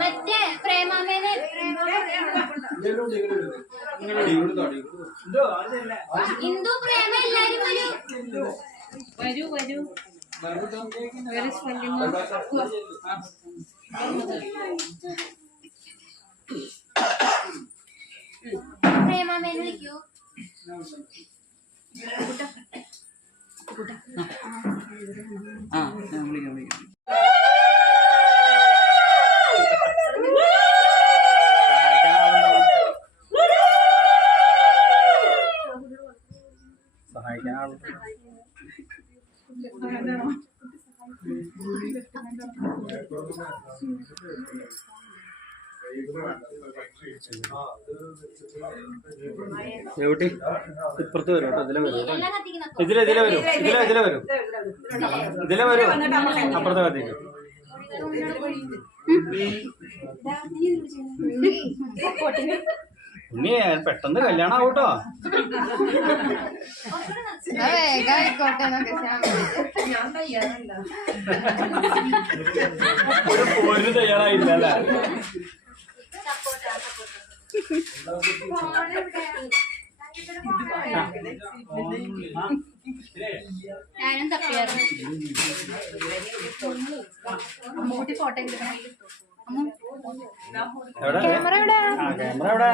മറ്റേ പ്രേമാമേനെ ഹിന്ദു പ്രേമ എല്ലാരും വരൂ വരൂ പ്രേമാമേനെ വിളിക്കൂ. സഹായിക്കാൻ എവിടെ ഇപ്പുറത്ത് വരും കേട്ടോ. ഇതിലെ വരും ഇതിലെ വരും അപ്പുറത്തെ കത്തിക്കും. ഇനി പെട്ടെന്ന് കല്യാണം ആവട്ടോ. ഒരു തയ്യാറായില്ല അല്ലേ? ഞാനും തപ്പിയായിരുന്നു. അമ്മൂട്ടി ഫോട്ടോ എടുക്കണം. ക്യാമറ എവിടെ? ക്യാമറ എവിടെ?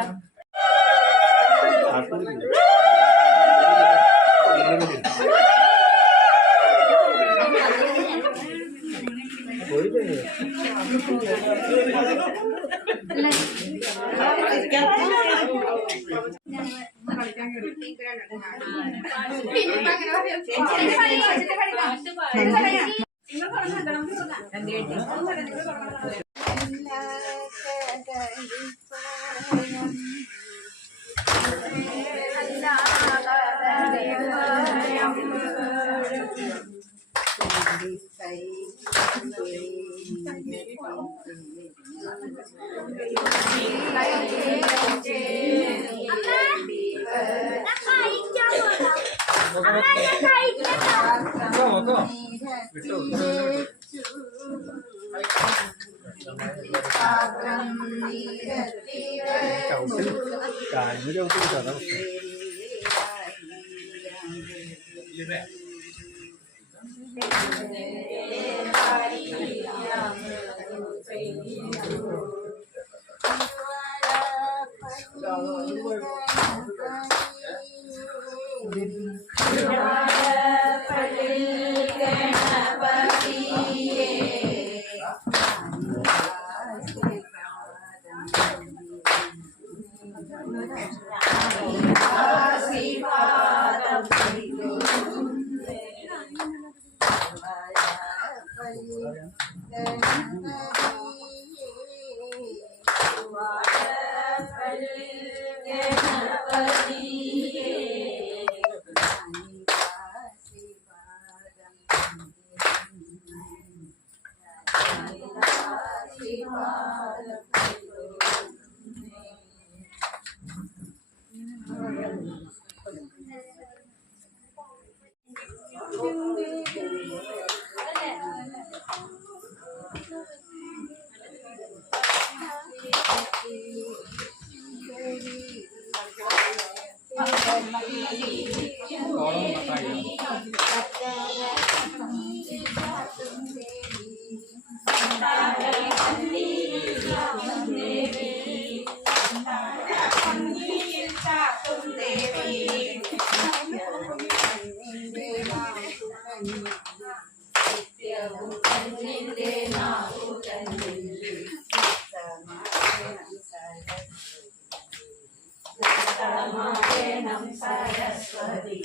Saraswati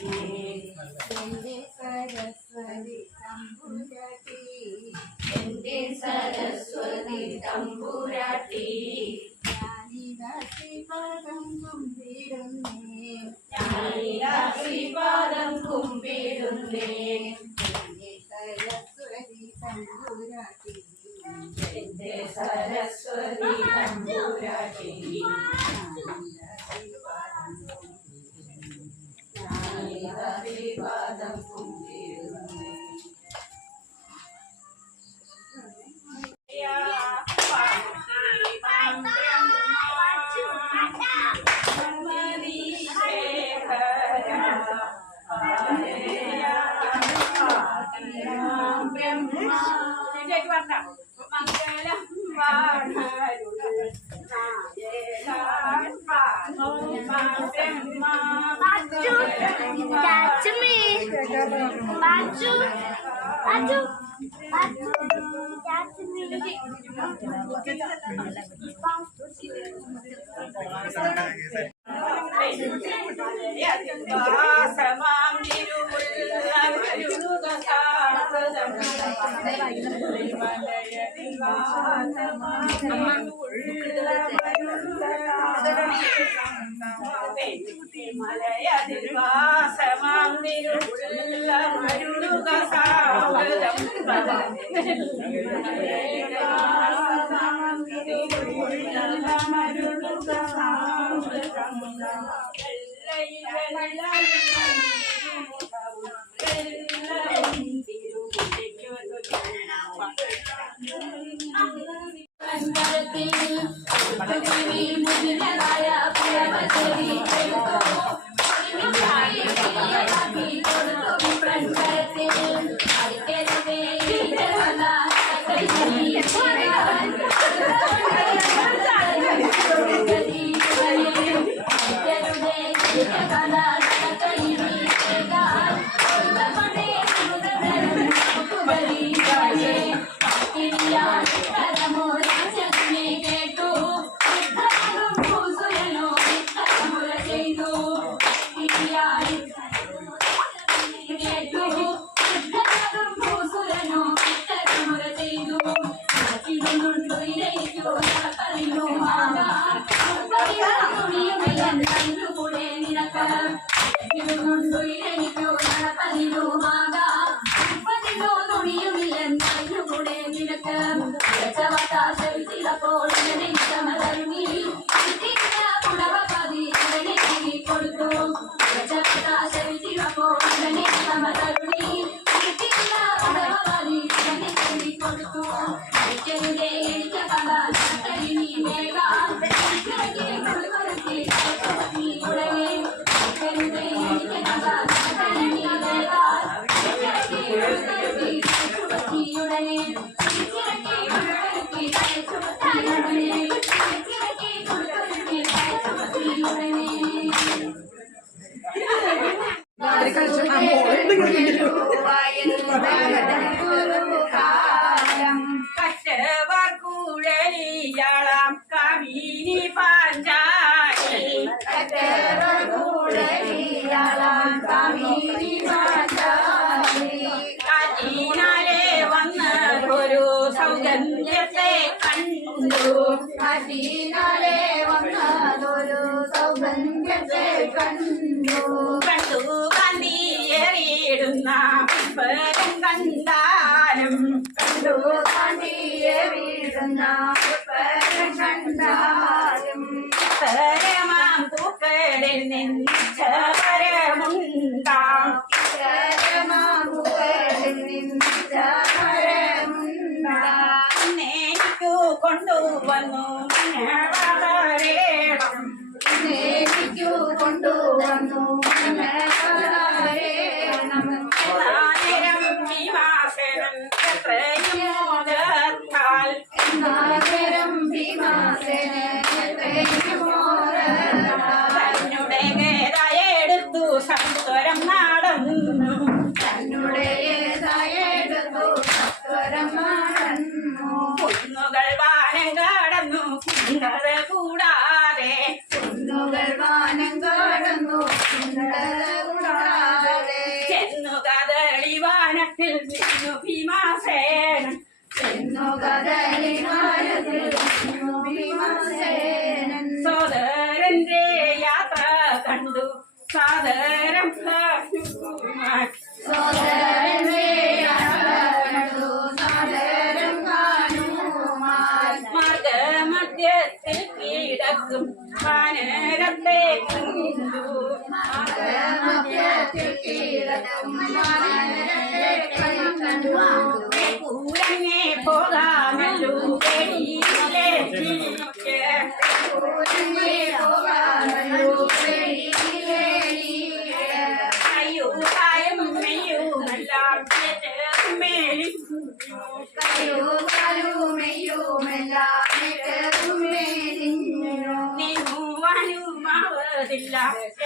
നീങ്ങുവാനുമാവതില്ല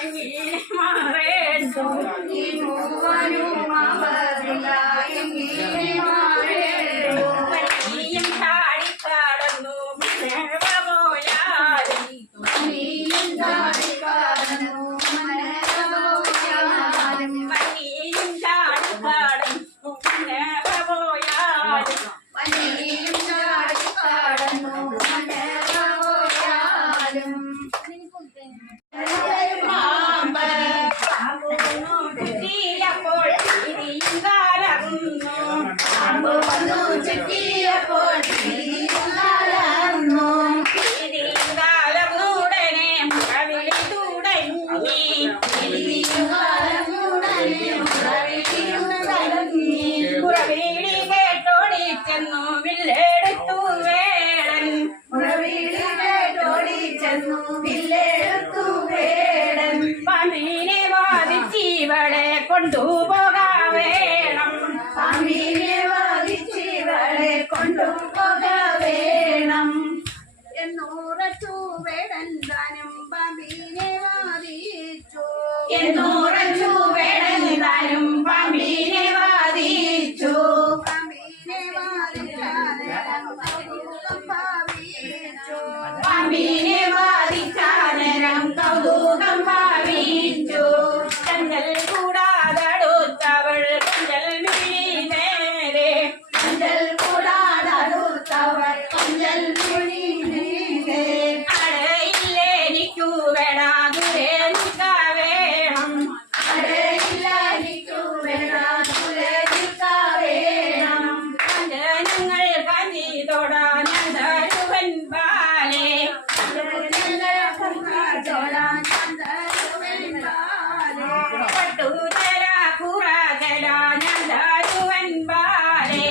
എങ്ങനെ മാറേണ്ടു നീയും ചാടിക്കാടന്നു പോയാലും നീയും ചാടിക്കാടന്നു പോയാലും ചുറ്റിയപ്പോൾ ഇനിയും കാലകുന്നു ഇനിയും കാലകൂടനെ മുറവിളി തുടങ്ങി മുറവിളി കേട്ടോടി ചെന്നു വില്ലെടുത്തു വേടൻ പമീനെ വാദിച്ചിവളെ കൊണ്ടുപോകാ വേണം എന്നൂറച്ചു വേടന്താനും പമ്പീനെ വാദിച്ചു എന്നൂറച്ചു വേടന്താനും പമ്പീനെ വാദിച്ചു പമ്പീനെ പമ്പീനെ വാദിച്ചാനരം കൗതുകം ഭാവിച്ചു തങ്ങൾ കൂടാതടുത്തവൾ കൊഞ്ചൽ മിഴി നേരെ അടയില്ലെനിക്കു വേടാ ദൂരെ നിൽക്ക വേണം ഞങ്ങൾ കഞ്ഞി തൊടാൻ തരുവൻ ബാലേ പട്ടുതല കുറതല ഞാൻ തരുവൻ ബാലേ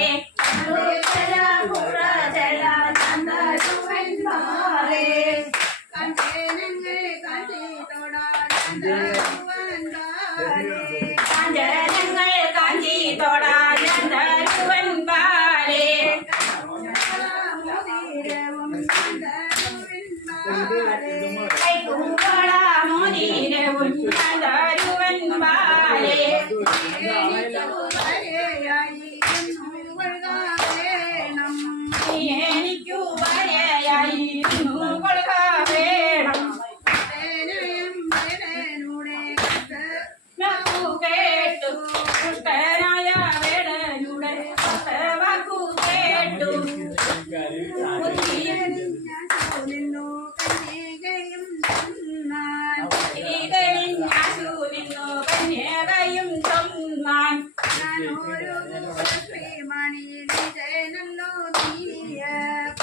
കാഞ്ചനങ്ങൾ കാഞ്ചി തൊടാൻ ഞാൻ തരുവൻ ബാലേ കൈകൂട മോതിരവും ഞാൻ തരുവൻ ബാലേ എനിക്കു വരയായിരുന്നു കൊള്ളുക വേണം വാക്കു കേട്ടു ദുഷ്ടനായ വേടനുടെ വാക്കു കേട്ടു ഞാശു നിന്നു കന്യകയും ചൊന്നാൻ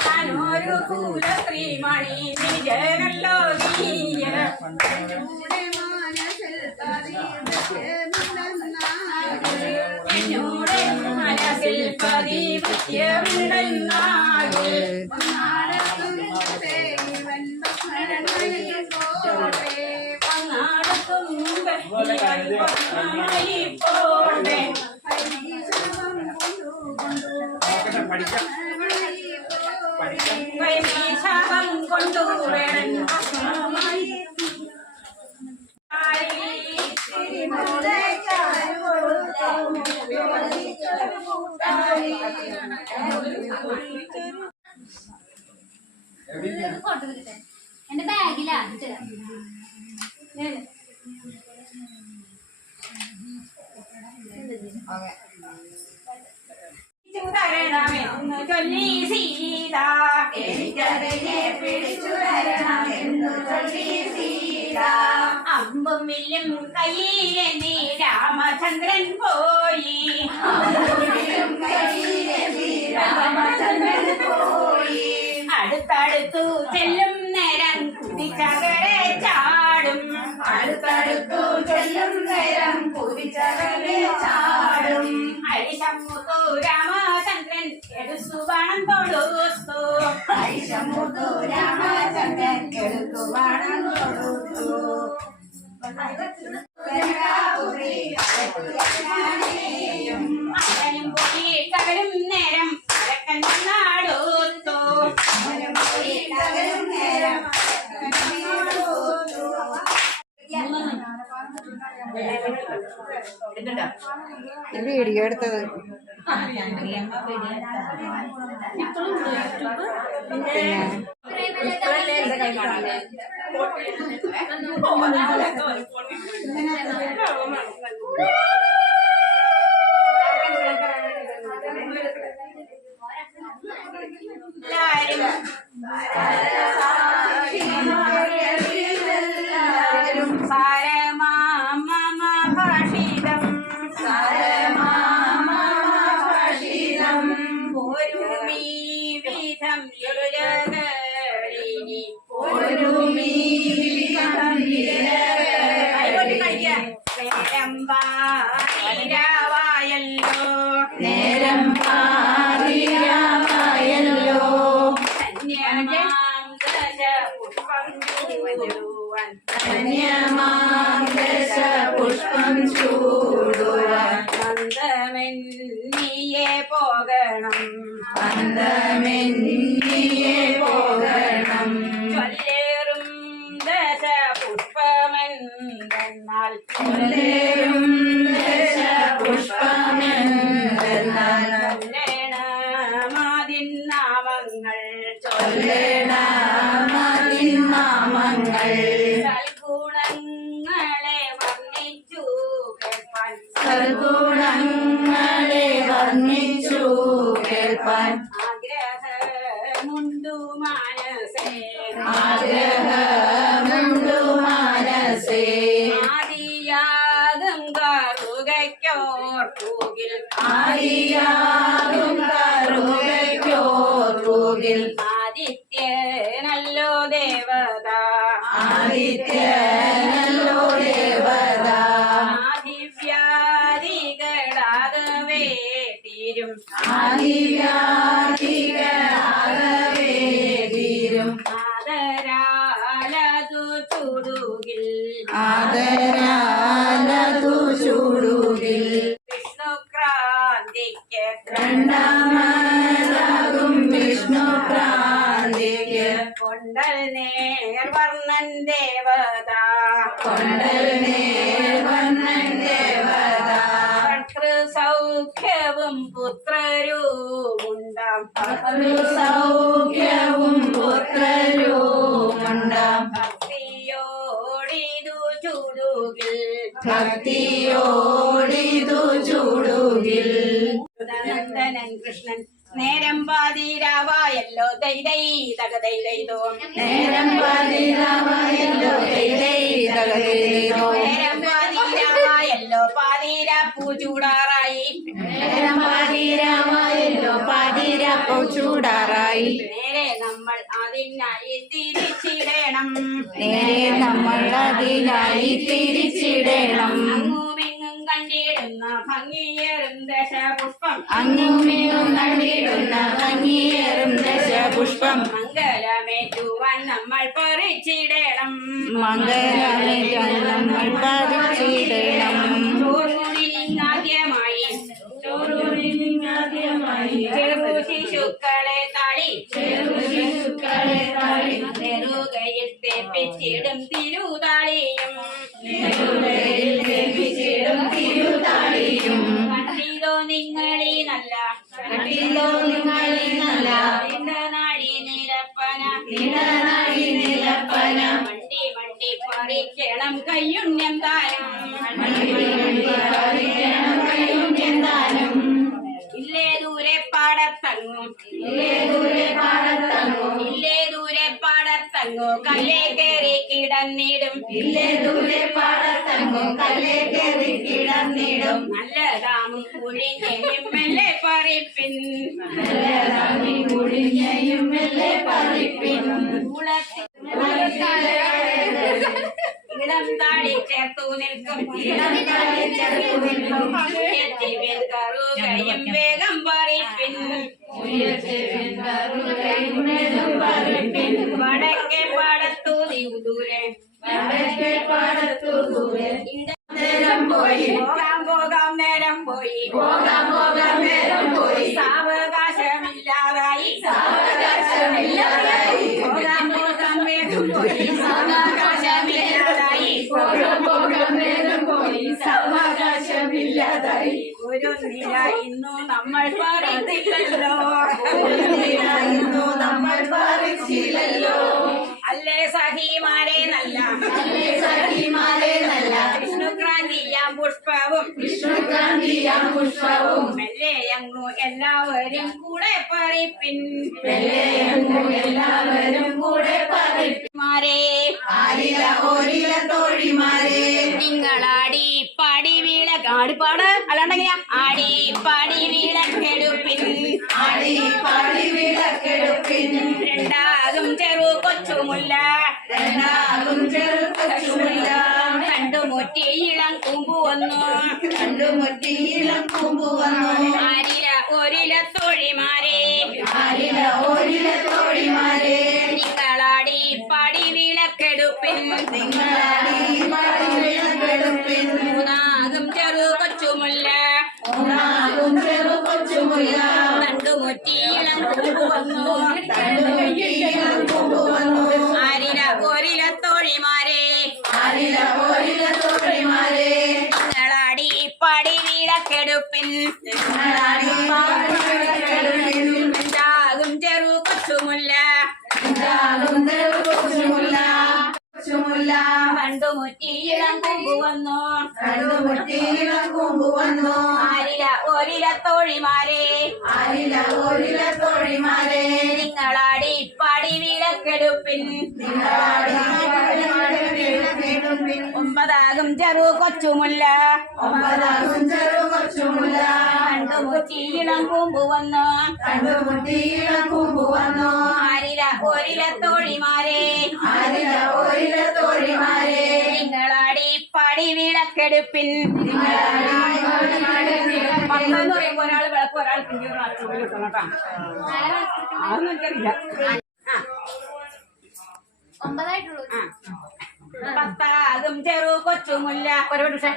ഞാനൊരു കുലശ്രീമണി നിജനല്ലോ നീയ എന്നോട് മനസ്സിൽ പതിവുണ്ടെന്നാകെ അങ്ങാടത്തും പോട്ടെ വൈശാഖം കൊണ്ടു വേടൻ ഫോട്ടോ കിട്ടെ എന്റെ ബാഗിലാ തരണമെന്ന് ചൊല്ലി സീത അമ്പും വില്ലും കയ്യിലെന്നി രാമചന്ദ്രൻ പോയി അടുത്തടുത്തു ചെല്ലും നേരം കുതിച്ചകരെ ചാടും ഹരിശമുത്തു രാമചന്ദ്രൻ എടുസുവാണം തൊടുത്തു അകലും പോയി കകലും നേരം വീഡിയോ എടുത്തത് നേരം പാതിരാവായല്ലോ പുഷ്പം ചൂടുവാൻ മന്ദമെന്നിയെ പോകണം ചൊല്ലേറും ദശ പുഷ്പമെന്തെന്നാൽ നാമങ്ങൾ സൽഗുണങ്ങളെ വർണ്ണിച്ചു കേൾപ്പാൻ ആഗ്രഹമുണ്ടു മനസ്സേ ആദിയാകും കറുകയ്ക്കോർപ്പുകിൽ ആദിത്യനല്ലോ ദേവത ആദിവ്യാദികളാകവേ തീരും ആദരാലതു ചൂടുകിൽ വിഷ്ണുക്രാന്തിക്ക് രണ്ടാമതാകും വിഷ്ണുക്രാന്തിക്ക് കൊണ്ടൽ നേർവർണ്ണൻ ദേവത സൗഖ്യവും പുത്രരുമുണ്ടാം ഭക്തിയോടിതു ചൂടുകിൽ നന്ദനൻ കൃഷ്ണൻ നേരം പാതിരാവായല്ലോ ദൈദൈ തകദൈദൈതോ നേരം പാതിരാവായല്ലോ പാതിരാ പൂച്ചൂടാറായി നേരെ നമ്മൾ അതിനായി തിരിച്ചിടണം അങ്ങുമിങ്ങും കണ്ടിടുന്ന ഭംഗിയേറും ദശപുഷ്പം മംഗലമേറ്റുവാൻ നമ്മൾ പറിച്ചിടണം ആദ്യമായി ചെറു ശിശുക്കളെ താളി നെറുകയിൽ തെപ്പിച്ചിടും തിരുതാളിയും കണ്ടിതോ നിങ്ങളീ നല്ല നാടി നിരപ്പന മണ്ടി പറിക്കണം കയ്യുണ്യം താനും ഇല്ലേ ദൂരെ പാടത്തങ്ങും കല്ലേ കയറി കിടന്നിടും നല്ലതാമും കുഴിഞ്ഞയും മെല്ലെ പറിപ്പിൻ ഇടം താഴെ ചേർത്തു നിൽക്കും കറുകയും വേഗം പറിപ്പിൻ വടക്കേ പാടത്തു ദൂരെ പോകാം നേരം പോയി സാവകാശമില്ലാതായി പോകാം വേഗം പോയി സാവകാശമില്ല ഇന്നു നമ്മൾ പറിച്ചില്ലല്ലോ നമ്മൾ പറിച്ചില്ലല്ലോ അല്ലേ സഖിമാരെ നല്ല വിഷ്ണുക്രാന്തിയാം പുഷ്പവും മെല്ലെയങ്ങു എല്ലാവരും കൂടെ പറിപ്പിൻ മാരേ നിങ്ങളാടി പാടി വീളക്കാടി പാട് അല്ലാണ്ടെങ്ങനെയാ ആടി പാടി വീളക്കെടുപ്പിൻ രണ്ടാകും ചെറു കൊച്ചുമുല്ല കണ്ടുമുറ്റി ഇളം കൂമ്പു വന്നു ആരില ഒരില തോഴിമാരെ നിങ്ങളാടി പാടി വീളക്കെടുപ്പിൻ മൂന്നാകും ചെറു കൊച്ചുമുല്ല കണ്ടുമുറ്റി ഇളം കൂമ്പു വന്നു ആരില ഒരില തോഴിമാരെ നിങ്ങളാടി പാടി വീളക്കെടുപ്പിൻ ഉണ്ടാകും ചെറു കൊച്ചുമുല്ല കണ്ടുമുറ്റി ഇളം കൂമ്പു വന്നു ആരില ഒരില തോഴിമാരെ നിങ്ങളാടി പാടി വീളക്കെടുപ്പിൻ ഒമ്പതാകും ചെറു കൊച്ചുമുല്ല കണ്ടുമുറ്റി ഇളം കൂമ്പു വന്നു ആരില ഒരില തോഴിമാരെ നിങ്ങളാടി പാടി വീളക്കെടുപ്പിൻ പത്തെന്ന് പറയുമ്പോ ഒരാൾ വിളക്ക് ഒരാൾ പിന്നീട് കേട്ടോ അതൊന്നും എനിക്കറിയില്ല. ഒമ്പതായിട്ടുള്ളൂ. പത്താകും ചെറു കൊച്ചുമുല്ല ഒരു പക്ഷേ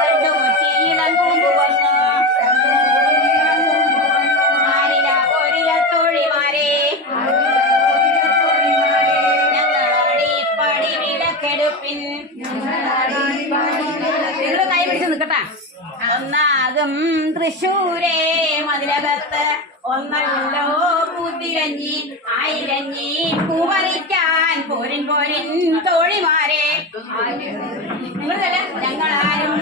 കണ്ടുമുറ്റി ഇളം കൂമ്പു വന്നു ആരില ഒരില തോഴിമാരെ ഞങ്ങളാടി പാടി വീളക്കെടുപ്പിൻ നിങ്ങൾ കൈ പിടിച്ച് നിൽക്കട്ടാ. ഒന്നാകും തൃശ്ശൂരേ മതിലകത്ത് ഒന്നല്ലോ പൂത്തിരഞ്ഞി ആയിരഞ്ഞി പൂവറിക്കാൻ പോരിൻ തോഴിമാരെ നിങ്ങളല്ല ഞങ്ങളാരും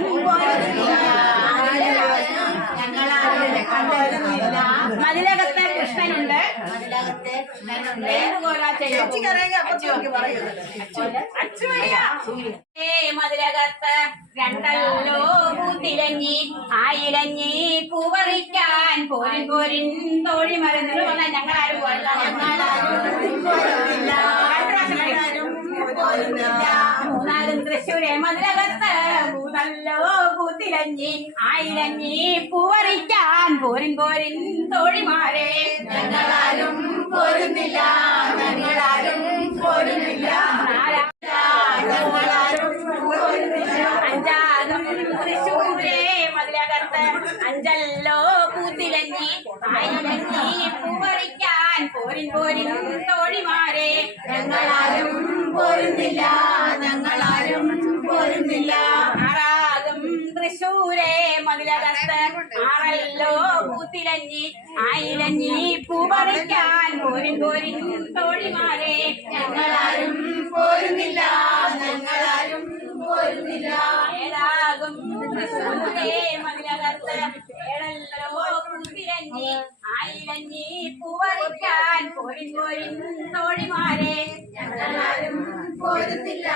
മതിലകത്ത് കൃഷ്ണനുണ്ട് മതിലകത്ത് രണ്ടല്ലോ പൂത്തിരഞ്ഞി ആയിരഞ്ഞി പൂവറിക്കാൻ പോരിൻ തോഴിമരങ്ങൾ പറഞ്ഞാൽ ഞങ്ങളാരും മൂന്നാലും തൃശ്ശൂരെ മതിലകത്ത് മൂന്നല്ലോ പൂത്തിരഞ്ഞി ആയിരഞ്ഞി പൂവറിക്കാൻ പോരിൻ തോഴിമാരെ ഞങ്ങളാരും പോരുന്നില്ല അഞ്ചാകും തൃശ്ശൂരെ മതിലകത്ത് അഞ്ചല്ലോ പൂത്തിലഞ്ഞി ആയിരഞ്ഞി പൂവറിക്കാൻ പോരിൻ തോഴിമാരെ ഞങ്ങളാരും പോരുന്നില്ല ആറാകും തൃശ്ശൂരെ മതിലകത്ത് ആറല്ലോ പൂത്തിലഞ്ഞി ആയിരഞ്ഞി പൂവറിക്കാൻ പോരിൻ തോഴിമാരെ ഞങ്ങളാരും പോരുന്നില്ല ഏഴാകും തൃശ്ശൂരെ മതിലകത്ത് ഏഴല്ലോ പൂത്തിലഞ്ഞി ആയിരഞ്ഞി പൂവറിക്കാൻ പോരിൻ തോഴിമാരെ ഞങ്ങളാരും പോരുന്നില്ല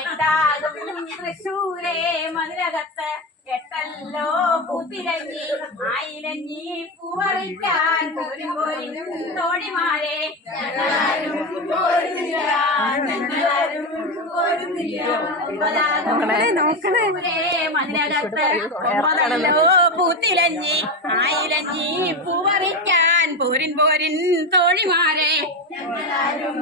എട്ടാകും തൃശ്ശൂരെ മതിലകത്ത് എട്ടല്ലോ പൂത്തിരഞ്ഞി ആയിരഞ്ഞി പൂവറിക്കാൻ പോരിൻ തോഴിമാരെ ഞങ്ങളാരും പോരുന്നില്ല ഒമ്പതാകും തൃശ്ശൂരെ മതിലകത്ത് ഒമ്പതല്ലോ പൂത്തിലഞ്ഞി ആയിരഞ്ഞി പൂവറിക്കാൻ പോരിൻ തോഴിമാരെ ഞങ്ങളാരും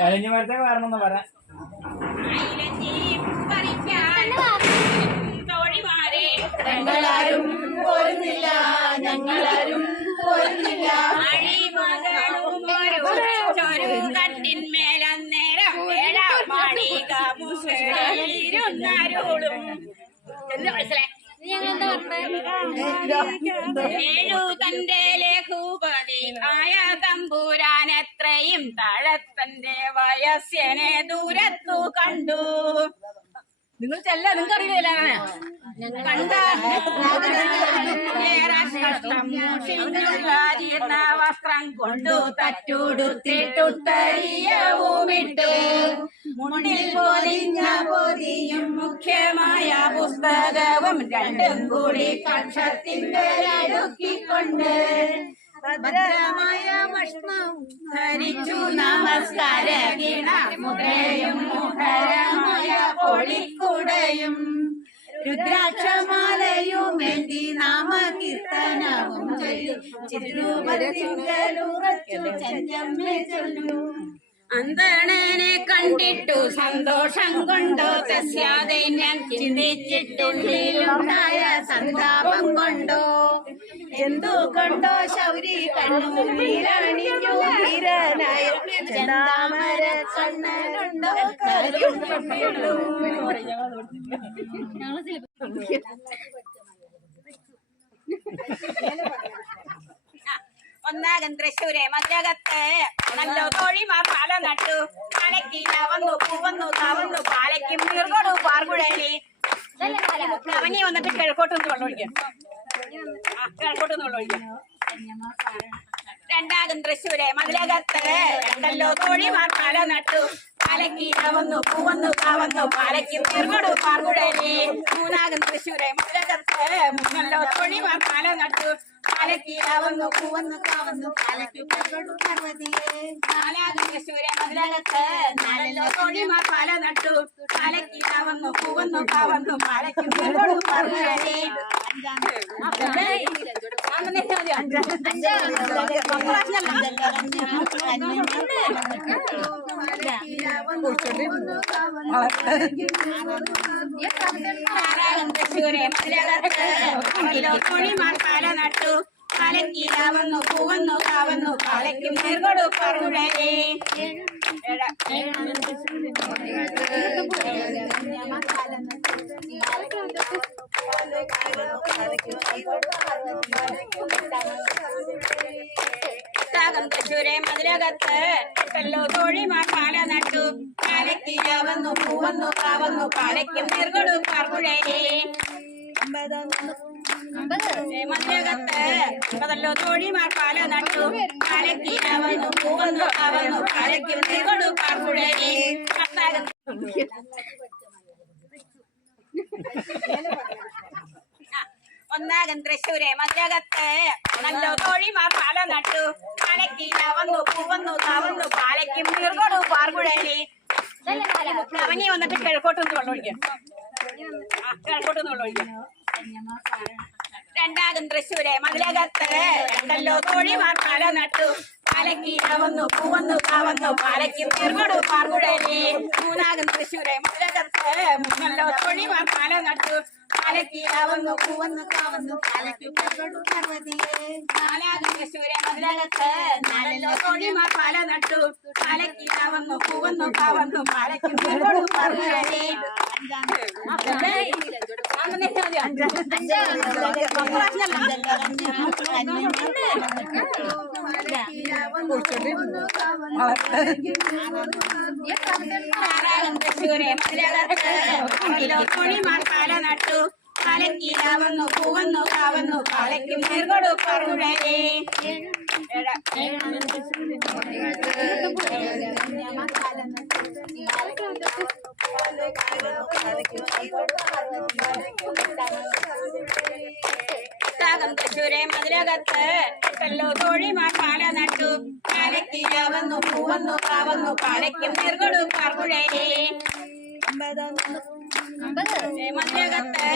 കഴിഞ്ഞ മരത്തെ കാരണം പറയാം ആയിരഞ്ഞി പൂവറിക്കാൻ തോഴിമാരെ ഞങ്ങളാരും പോരുന്നില്ല ഞങ്ങളാരും പോരുന്നില്ല അഴിമകളുമൊരു കട്ടിന്മേലന്നേരം മാളിക മുകളിലിരുന്നരുളും എന്ന് മനസ്സിലായി. ഏഴു തന്റെ ലഘുപതി ആയ തമ്പുരാൻ എത്രയും താഴത്തന്റെ വയസ്സനെ ദൂരത്തു കണ്ടു. നിങ്ങൾ ചെല്ല നിങ്ങൾക്ക് അറിയില്ല കണ്ട വസ്ത്രം കൊണ്ടു തറ്റുടുത്തിട്ടുത്തരിയവുമിട്ട് മുണ്ടിൽ പൊതിഞ്ഞ പൊതിയും മുഖ്യമായ പുസ്തകവും രണ്ടും കൂടി കക്ഷത്തിന്റെ അടുക്കിക്കൊണ്ട് ഭദ്രമായ ഭക്ഷണവും ധരിച്ചു നമസ്കാര ഗീണ മുദ്രയും മുഖരമായ പൊളിക്കുടയും രുദ്രാക്ഷമാലയുമേന്തി നാമകീർത്തനവും അന്തണനെ കണ്ടിട്ടു സന്തോഷം കൊണ്ടോ സസ്യാദൈന്യം ചിന്തിച്ചിട്ടുള്ളിലുണ്ടായ സന്താപം കൊണ്ടോ എന്തു കൊണ്ടോ ശൗരി കണ്ണൂരിലണിഞ്ഞു ധീരനായ ചന്താമര കണ്ണനുണ്ടോ കരുണയുള്ളൂ. ഒന്നാകൻ തൃശ്ശൂരെ മതിലകത്ത് നല്ലോ തോഴിമാർ പാല നട്ടു പാലക്കില വന്നു പൂവന്നു താവന്നു പാലയ്ക്കും നീർകൊടു പാർകുഴലി ഇറങ്ങി വന്നിട്ട് കിഴക്കോട്ടൊന്ന് വെള്ളം ഒഴിക്കാം. കിഴക്കോട്ടൊന്ന് വെള്ളം ഒഴിക്കാം. രണ്ടാകും തൃശ്ശൂരെ മതിലകത്ത് രണ്ടല്ലോ തോഴിമാർ പാല നട്ടു പാലക്കില വന്നു പൂവന്നു താവന്നു പാലയ്ക്കും നീർകൊടു പാർകുഴലി. മൂന്നാകും തൃശ്ശൂരെ മതിലകത്ത് മൂന്നല്ലോ തോഴിമാർ പാല നട്ടു പാലക്കീരാവുന്നു പൂവന്നു കാവുന്നു പാലയ്ക്കു പാർവതിയെ. നാലാകും തൃശ്ശൂരെ മതിലകത്ത് നാലല്ലോ തോഴിമാർ പാല നട്ടു പാലക്കീരാവുന്നു പൂവന്നു കാവുന്നു പാലയ്ക്കു പാർവതിയെ. ആറാകും തൃശ്ശൂരെ മതിലകത്ത് നല്ലോ തോഴിമാർ പാല നട്ടു പാലക്കീരാവുന്നു പൂവന്നു കാവുന്നു പാലയ്ക്കും നീർകൊടു പാർകുഴലി. എട്ടാകും തൃശ്ശൂരെ മതിലകത്ത് എട്ടല്ലോ തോഴിമാർ പാല നട്ടു പാലക്കീരാവുന്നു പൂവന്നു കാവുന്നു പാലയ്ക്കും നീർകൊടു പാർകുഴലി. മതിലകത്ത് ഒമ്പതല്ലോ തോഴിമാർ പാല നട്ടു പാലക്കീരാവുന്നു പൂവന്നു കാവുന്നു പാലയ്ക്കും നീർകൊടു പാർകുഴലി. ഒന്നാകും തൃശ്ശൂരെ മതിലകത്ത് നല്ലോ തോഴിമാർ പാല നട്ടു പാലക്കീരാവുന്നു പൂവന്നു കാവുന്നു പാലയ്ക്കും നീർകൊടു പാർകുഴലി. ഇറങ്ങി വന്നിട്ട് കിഴക്കോട്ടൊന്ന് വെള്ളം ഒഴിക്കാം. കിഴക്കോട്ടൊന്ന് വെള്ളം ഒഴിക്കാം. രണ്ടാകും തൃശ്ശൂരെ മതിലകത്ത് രണ്ടല്ലോ തോഴിമാർ പാല നട്ടു പാലക്കീരാവുന്നു പൂവന്നു കാവുന്നു പാലയ്ക്കും നീർകൊടു പാർകുഴലി. മൂന്നാകും തൃശ്ശൂരെ മതിലകത്ത് മൂന്നല്ലോ തോഴിമാർ പാല നട്ടു പാലക്കീരാവുന്നു പൂവന്നു കാവുന്നു പാലയ്ക്കു പാർവതിയെ. നാലാകും തൃശ്ശൂരെ മതിലകത്ത് നാലല്ലോ തോഴിമാർ പാല നട്ടു പാലക്കീരാവുന്നു പൂവന്നു കാവുന്നു പാലയ്ക്കും നീർകൊടു പാർകുഴലി. ആറാകും തൃശ്ശൂരെ മതിലകത്ത് നല്ലോ തോഴിമാർ പാല നട്ടു പാലക്കീരാവുന്നു പൂവന്നു കാവുന്നു പാലയ്ക്കും നീർകൊടു പാർകുഴലി. എട്ടാകും തൃശ്ശൂരെ മതിലകത്ത് എട്ടല്ലോ തോഴിമാർ പാല നട്ടു പാലക്കീരാവുന്നു പൂവന്നു കാവുന്നു പാലയ്ക്കും നീർകൊടു പാർകുഴലി. മതിലകത്ത്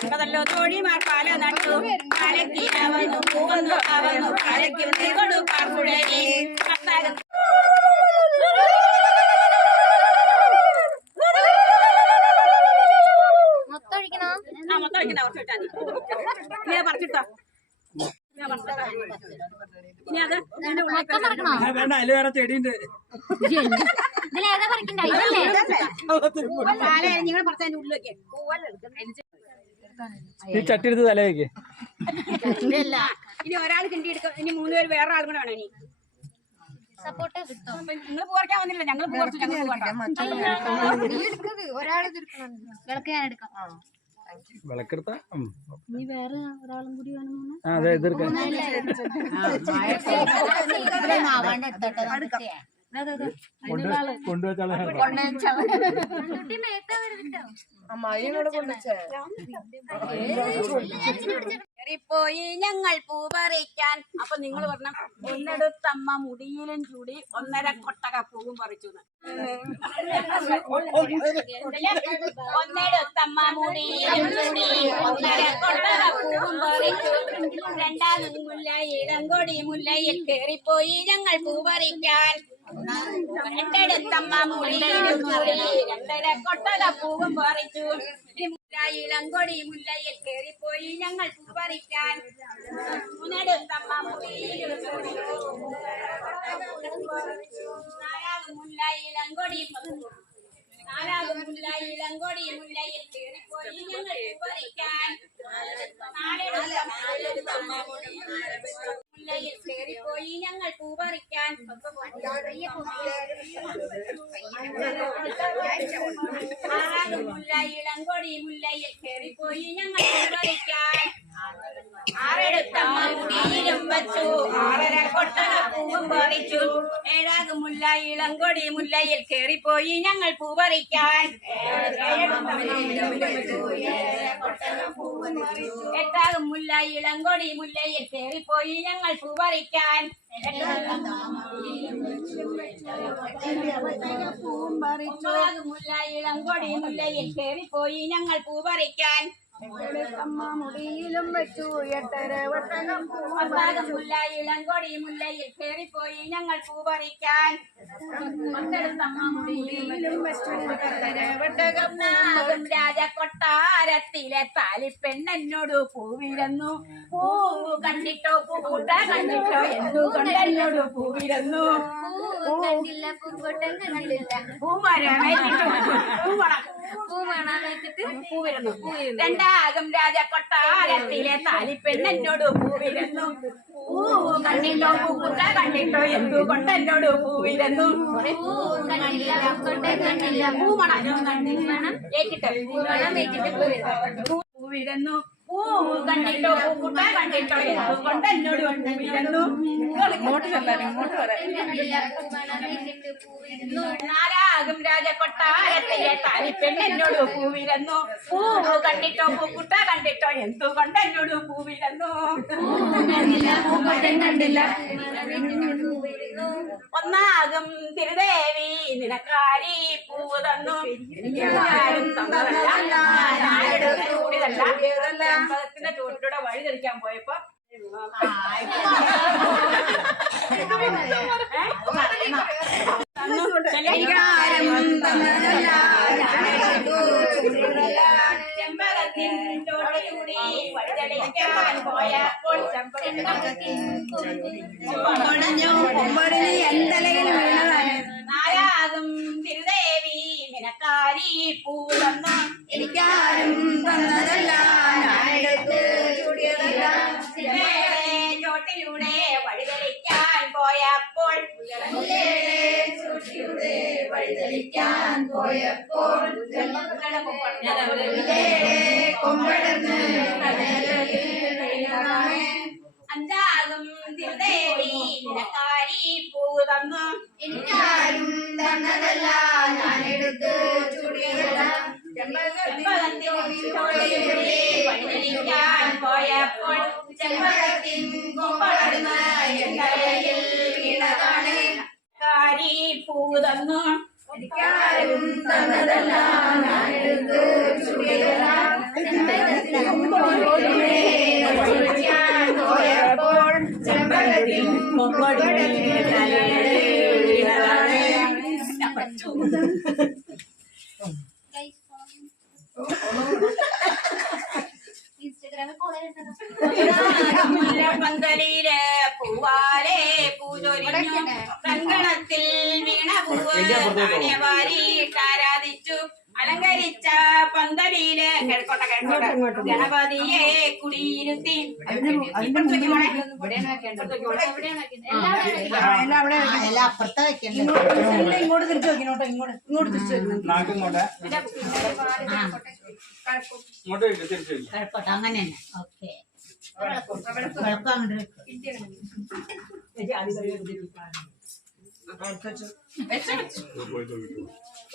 ഒമ്പതല്ലോ തോഴിമാർ പാല നട്ടു പാലക്കീരാവുന്നു പൂവന്നു കാവുന്നു പാലയ്ക്കും നീർകൊടു പാർകുഴലി. മൊത്തം ഒഴിക്കണ കുറച്ച് വിട്ടാൽ ഇനി അത് ഇതിന്റെ ഉള്ളിൽ മൊത്തം പറിക്കണോ? വേണ്ട, അതില് വേറെ ചെടിയുണ്ട്. ഇതിലേതാ പറിക്കണ്ടേ? ഇതല്ലേ? നിങ്ങൾ പറഞ്ഞതിന്റെ ഉള്ളിലേക്ക് ഈ ചട്ടി എടുത്ത് തല വെക്കേ. ഇനി ഒരാൾ കിണ്ടി എടുക്കും. ഇനി 3 പേര് വേറെ ആൾ കൂടെ വേണം. ഇനി സപ്പോർട്ട് കിട്ടും. നിങ്ങൾ പോർക്കാൻ വന്നില്ല, ഞങ്ങൾ പോർച്ചു. ഞങ്ങൾ വിളക്ക് ഞാൻ എടുക്കാം. വിളക്കെടുത്ത ഇനി വേറെ ഒരാളും കൂടി വേണമെന്ന്. അതെ, എതിർക്കാൻ കൊണ്ടുവച്ചാളെ പോയി ഞങ്ങൾ പൂ പറിക്കാൻ. അപ്പൊ നിങ്ങൾ പറഞ്ഞ ഒന്നെടുത്തമ്മ മുടിയിലും ചൂടി 1.5 കൊട്ടക പൂവും പറിച്ചു. ഒന്നെടുത്തമ്മ മുടിയിലും ചൂടി 1.5 കൊട്ടക പൂവും പറിച്ചു. 2 മുല്ലയിലും കൊടി മുല്ലയിൽ കേറിപ്പോയി ഞങ്ങൾ പൂ പറിക്കാൻ. 2 മുടിയിലും ചൂടി 2.5 കൊട്ടക പൂവും പറിച്ചു. മുല്ലയിലും കൊടി മുല്ലയിൽ കേറിപ്പോയി ഞങ്ങൾ പൂ പറിക്കാൻ. 3 മുടിയിലും ചൂടി 4 മുല്ലയിലും കൊടി മുല്ലയിൽ കേറിപ്പോയി ഞങ്ങൾ പൂ പറിക്കാൻ. മുല്ലയിൽ കേറിപ്പോയി ഞങ്ങൾ പൂ പറിക്കാൻ. മുല്ലയിളം കൊടി മുല്ലയിൽ കേറിപ്പോയി ഞങ്ങൾ പൂ പറിക്കാൻ. 6 മുടിയിലും വച്ചു 6.5 കൊട്ടക പൂവും പറിച്ചു. 7 മുല്ലയിളം കൊടി മുല്ലയിൽ കേറിപ്പോയി ഞങ്ങൾ പൂ പറിക്കാൻ. 8 മുല്ലയിളം കൊടി മുല്ലയിൽ കേറിപ്പോയി ഞങ്ങൾ പൂ പറിക്കാൻ. 9 മുല്ലയിളം കൊടി മുല്ലയിൽ കേറിപ്പോയി ഞങ്ങൾ പൂ പറിക്കാൻ. മുടിയിലും വെച്ചു 8 വട്ടകം. 10 മുല്ലയിളം കൊടി മുല്ലയിൽ കേറിപ്പോയി ഞങ്ങൾ പൂ പറിക്കാൻ. രാജകൊട്ടാരത്തിലെ താലിപ്പെണ്ണോട് പൂവിരന്നു. പൂവ് കണ്ടിട്ടോ പൂട്ട കണ്ടിട്ടോ എന്തുകൊണ്ടെന്നോട് പൂവിരന്നു. കണ്ടില്ല, പൂക്കോട്ടം കണ്ടില്ല. പൂവിരന്നു. 2 രാജകൊട്ടാരത്തിലെ താലിപ്പെണ്ണോട് പൂവിരന്നു. പൂവ് കണ്ടിട്ടോ പൂട്ട കണ്ടിട്ടോ എന്തുകൊണ്ടെന്നോട് പൂവിരന്നു. പൂവിരന്നു. പൂവ് കണ്ടിട്ടോ പൂട്ട കണ്ടിട്ടോ എന്തുകൊണ്ട് എന്നോട് പൂവിരന്നു. 4 രാജകൊട്ടാരത്തിലെ താലിപ്പെണ്ണോട് പൂവിരന്നു. പൂവ് കണ്ടിട്ടോ പൂക്കുട്ട കണ്ടിട്ടോ എന്തുകൊണ്ട് എന്നോട് പൂവിരന്നു. 1 തിരുദേവി നിനക്കാരി പൂവ് തന്നു. എനിക്കാരും തന്നതല്ല, കൂടിയതല്ല. അമ്പലത്തിന്റെ ചുവട്ടിലൂടെ വഴി തെളിക്കാൻ പോയപ്പോ ചെമ്പകത്തിൻ ചോട്ടിലൂടെ വഴി തെളിക്കാൻ പോയപ്പോൾ നാലാകും തിരുദേവി നിനക്കാരി പൂവ് തന്നു. എനിക്കാരും തന്നതല്ല, ചോട്ടിലൂടെ വഴി തെളിക്കാൻ പോയപ്പോൾ കൊമ്പടന്ന് 5 തിരുദേവി നിനക്കാരി പൂവ് തന്നു. എനിക്കാരും തന്നതല്ല, ഞാനെടുത്ത് ചൂടിയതല്ല. വഴിതെളിക്കാൻ പോയപ്പോൾ ചെമ്പകത്തിൻ കൊമ്പടന്ന് എന്തലയിൽ വീണതാണ്. കാരി പൂവ് തന്നു. എനിക്കാരും തന്നതല്ല, ഞാനെടുത്ത് ചൂടിയതല്ല. പോയപ്പോൾ ചെമ്പകത്തിൻ കൊമ്പടന്ന് ഇൻസ്റ്റഗ്രാമിൽ ഫോളോ ചെയ്തിട്ടുണ്ടോ? മുല്ലപ്പന്തലില് പൂവാ പൂവാലെ പൂജൊരിഞ്ഞു കങ്കണത്തിൽ വീണ പൂവ് വാരിട്ടാരാധിച്ചു അലങ്കരിച്ച പന്തലിയില് കിഴക്കോട്ട ഗണപതിയെ കുടിയിരുത്തി അപ്പുറത്തെ വെക്കണ്ട ഇങ്ങോട്ട് തിരിച്ചു വെക്കണോട്ടോ ഇങ്ങോട്ട് തിരിച്ചു വെക്കണം കിഴക്കോട്ട അങ്ങനെ തന്നെ ഓക്കെ കിഴക്കം അങ്ങോട്ട്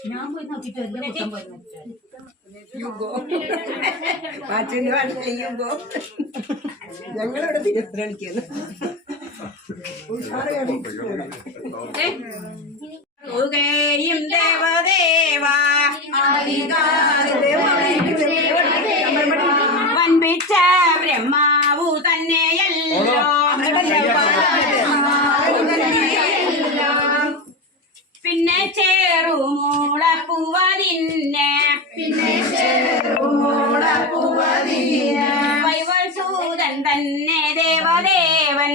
ഞാൻ പോയി നോക്കിട്ട് വലിയ പോയി ഞങ്ങളിവിടെ തിരുത്തണിക്കുന്നു ുകയും ദേവദേവാ വൻപിച്ച ബ്രഹ്മാവു തന്നെയല്ലോ പിന്നെ ചേറുമൂളപ്പൂവതിന്നെ വൈവസൂതൻ തന്നെ ദേവദേവൻ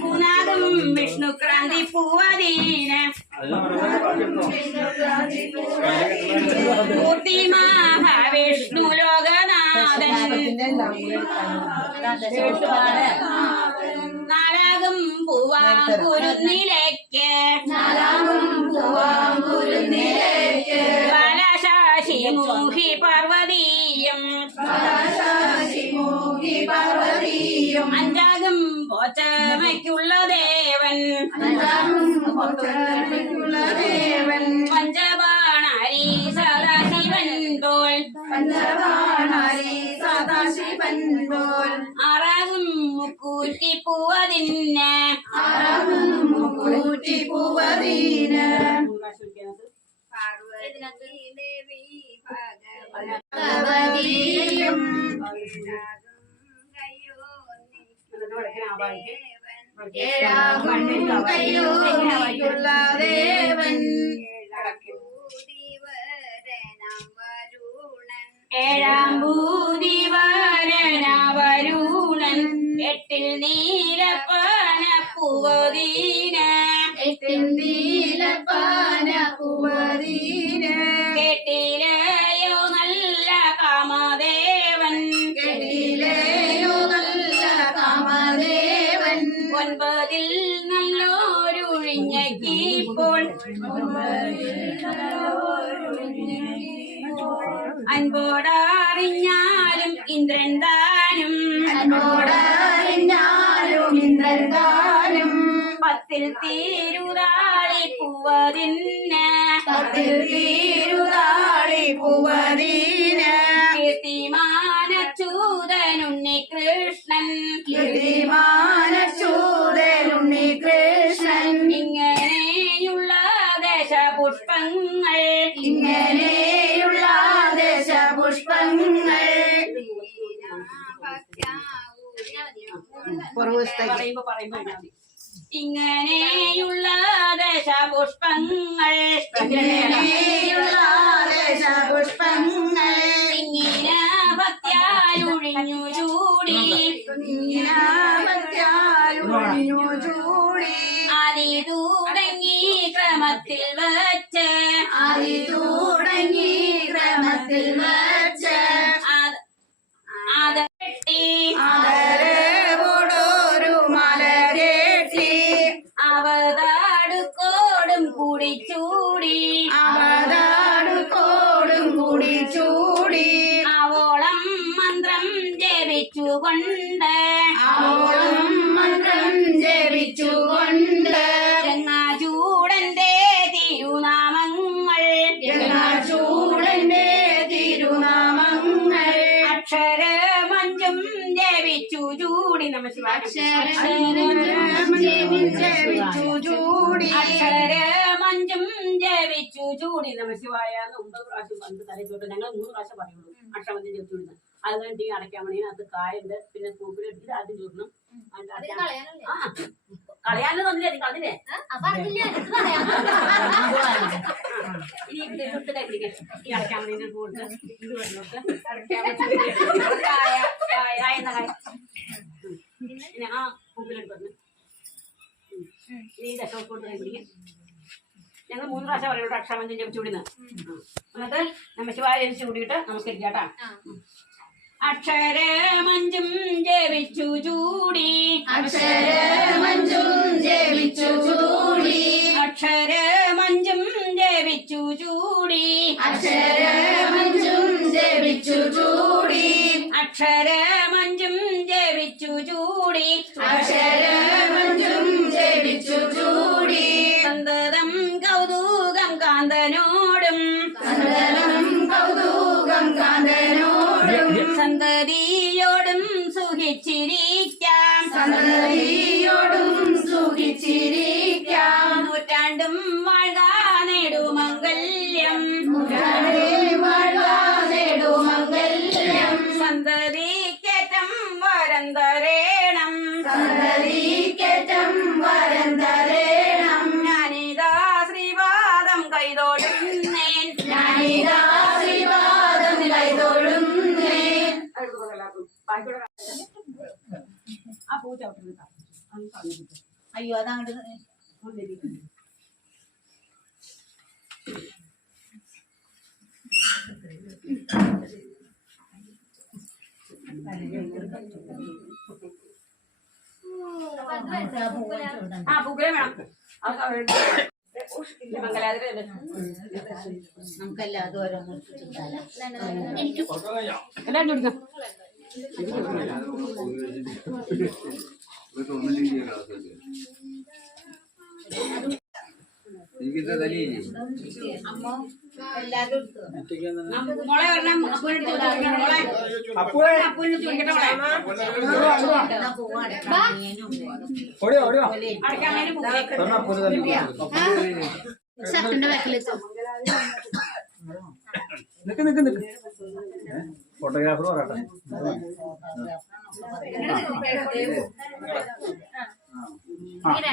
മൂന്നാകും വിഷ്ണുക്രാന്തി പൂവതീന് മൂർത്തി മഹാവിഷ്ണു ലോകനാഥൻ നാലാകും പൂവാങ്കുരുന്നിലേക്ക് ബാലശാശി മൂഹി പാർവതീയം അഞ്ചാകും പോച്ചമയ്ക്കുള്ള ദേവൻ പഞ്ചബാണാരി സദാശിവൻ തോൾ ആറാകും മുക്കൂറ്റി പൂവതിന് ഭഗവതിയും കയ്യൂള്ള ദേവൻ ഏഴാം ഭൂതിവരണ വരുണൻ എട്ടിൽ നീലപ്പാന പൂവതീന് കേട്ടിലയോ നല്ല കാമദേവൻ ഒൻപതിൽ നല്ലൊരുഴിഞ്ഞപ്പോൾ അൻപോടറിഞ്ഞാലും ഇന്ദ്രൻ താനും പത്തിൽ തീരുതാളി പൂവതിന് കീർത്തിമാനച്ചൂതനുണ്ണി കൃഷ്ണൻ ഇങ്ങനെയുള്ള ദേശപുഷ്പങ്ങൾ ഇങ്ങനെയുള്ള ദേശപുഷ്പങ്ങൾ ഇങ്ങനെ ഭക്തിയായൊഴിഞ്ഞു ചൂടി ആദി തുടങ്ങി ക്രമത്തിൽ വച്ച് അവതാടുക്കോടും കൂടി ചൂടി അവോളം മന്ത്രം ജപിച്ചുകൊണ്ട് ചങ്ങാചൂടന്റെ തിരുനാമങ്ങൾ അക്ഷരമഞ്ചും ജപിച്ചു ചൂടി അക്ഷരമഞ്ചും ജപിച്ചു ചൂടി നമശിവായ 9 പ്രാവശ്യം പണ്ട് തലച്ചോട്ട് ഞങ്ങൾ 3 പ്രാവശ്യം പറയുള്ളൂ അക്ഷരമഞ്ചം ജപിച്ചു വിടുന്നത്. അത് കഴിഞ്ഞ് അടയ്ക്കാൻ വേണ്ടി അത് കായുണ്ട്, പിന്നെ പൂപ്പിലെടുത്തിട്ട് ആദ്യം ചൂടണം. കളയാനും തന്നില്ലേ കളഞ്ഞില്ലേ അപ്പൊ അറിഞ്ഞില്ല എനിക്ക് പറയാം ഇനി ഇട്ട് കൈ പിടിക്കാൻ ഈ അടയ്ക്കാൻ വേണ്ടി കൊടുത്ത് ഇത് പറഞ്ഞോട്ട് പിന്നെ ആ പൂപ്പിലെടുത്ത് പറഞ്ഞു ഇനി ദശോട്ട് കൊടുത്ത് കൈ പിടിക്കാൻ ഞങ്ങൾ 3 പ്രാവശ്യം പറയുള്ളൂ അക്ഷാമഞ്ചം ജപിച്ചു വിടുന്ന എന്നിട്ട് നമ്മ ശിവായ ജപിച്ചു കൂടിയിട്ട് നമസ്കരിക്കാം കേട്ടാ അക്ഷരമഞ്ചും ജപിച്ചു ചൂടി അക്ഷരമഞ്ചും ജപിച്ചു ചൂടി അക്ഷരമഞ്ചും ജപിച്ചു ചൂടി അക്ഷരമഞ്ചും ജപിച്ചു ചൂടി അക്ഷരമഞ്ചും ജപിച്ചു ചൂടി അക്ഷരമഞ്ചും ജപിച്ചു ചൂടി സന്തതം കൗതുകം കാന്തനോടും സന്തതം കൗതുകം കാന്തനോടും സന്തതിയോടും സുഖിച്ചിരിക്കാം സന്തതിയോടും സുഖിച്ചിരിക്കാം നൂറ്റാണ്ടും വാഴ നെടുമംഗല്യം നൂറ്റാണ്ടേ വാഴ്വാ നെടുമംഗല്യം സന്തതിക്കേറ്റം വരം തരേണം സന്തതിക്കേറ്റം വരം തരേണം ഞാനിതാ ശ്രീപാദം കൈതോടുന്നേൻ ഞാനിതാ ശ്രീപാദം കൈതൊഴുന്നേ ആ പൂ ചവിട്ടുന്ന അയ്യോ അതങ്ങോട്ട് ആ പൂക്കുലേ വേണം മംഗലാതിരല്ലേ നമുക്കെല്ലാതും ഓരോന്ന് എല്ലാവരും ചുടിക്കാം അമ്മ എല്ലാതും എടുത്തു മോളെ ഒരെണ്ണം അപ്പൂനെടുത്ത് ചോദിക്കണം മോളെ അപ്പൂനെ ചോദിക്കട്ടെ മോളെ അടയ്ക്കാൻ വേണ്ടി ഷർട്ടിന്റെ ബാക്കിൽ ഫോട്ടോഗ്രാഫർ പറയട്ടെ ഇങ്ങനെ